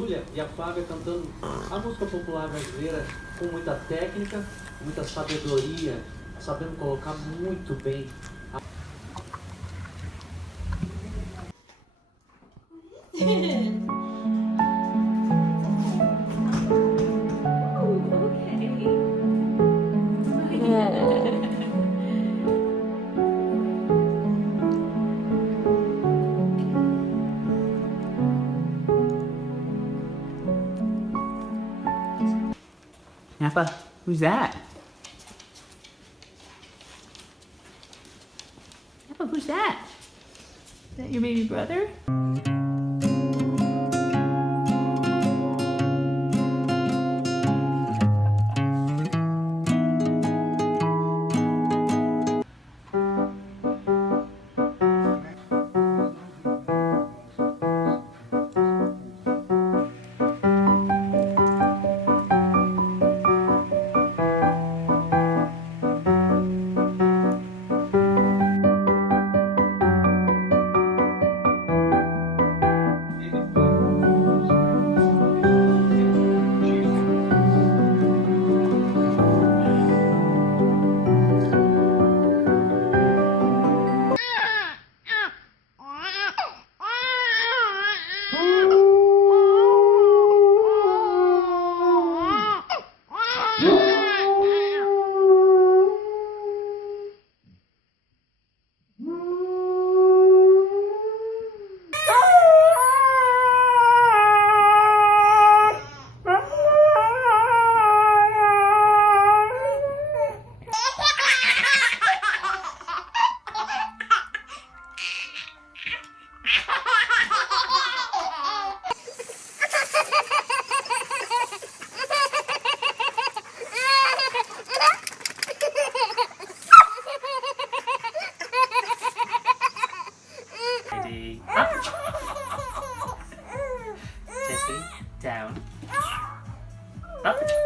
Júlia e a Flávia cantando a música popular brasileira com muita técnica, muita sabedoria, sabendo colocar muito bem. Nappa, who's that? Nappa, who's that? Is that your baby brother? Ready, up. Jesse, down. Up.